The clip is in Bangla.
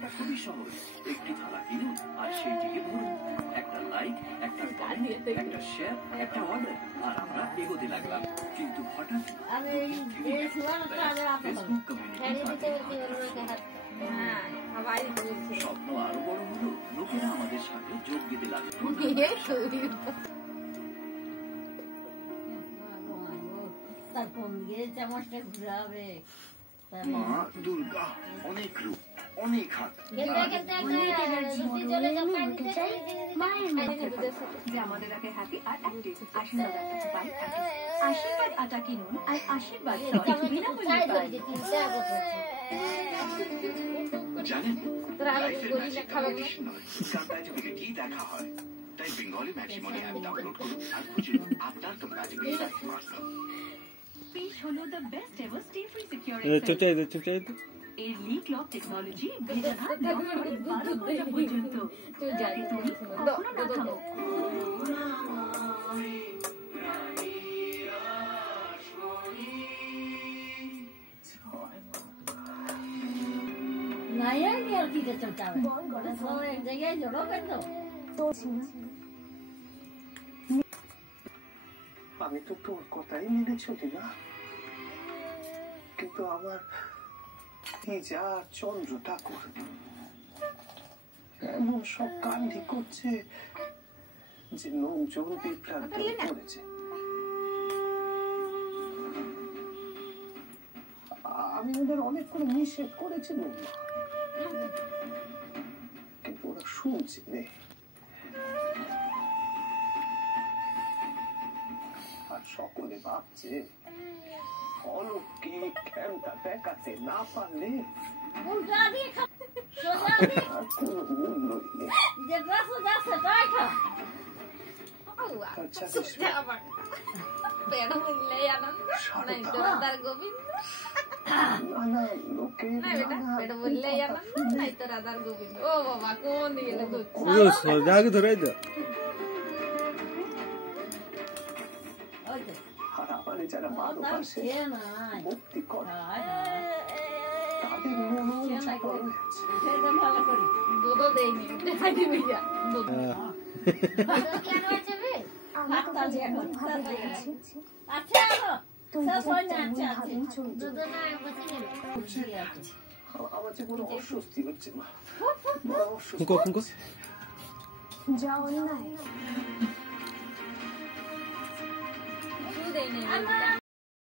বানানোটা খুবই সহজ। একটি থালা কিনুন আর সেইটিকে ভরুন। একটা লাইক, একটা কমেন্ট, একটা শেয়ার, একটা অর্ডার, আর আমরা এগোতে লাগলাম। কিন্তু হঠাৎ ফেসবুক কমিউনিটি স্বপ্ন আরো বড় হলো, লোকেরা আমাদের সাথে যোগ দিতে লাগলো। মা দুর্গা অনেক রূপ, অনেক হাত। আমাদের আগে হ্যাপি আর অ্যাক্টিভ আশীর্বাদ আটা কিনুন আর আশীর্বাদ জানেন কি দেখা হয়, তাই বেঙ্গলি ম্যাট্রিমনি অ্যাপ ডাউনলোড করুন আর খুঁজুন আপনার তো ম্যাজিক্যাল পার্টনার। পেশ হলো the best ever stay free security এর লিক লক টেকনোলজি ভেজা হাত লক করে 12 ঘন্টা পর্যন্ত, যাতে তুমি কখনো না থামো। আমি তো তোর কথাই মেনে চলি না, কিন্তু আমার এই যা চন্দ্র ঠাকুর এমন সব কান্ডি করছে যে লোকজন বিভ্রান্ত করেছে। আমি ওদের অনেক করে নিষেধ করেছিলাম, কিন্তু ওরা শুনছে রে। আর সকলে ভাবছে অলৌকিক ক্ষমতা দেখাতে না পারলে যারা ভালোবাসে মুক্তি করে তাদের আমার যে কোনো অস্বস্তি হচ্ছে মা, যাও নাই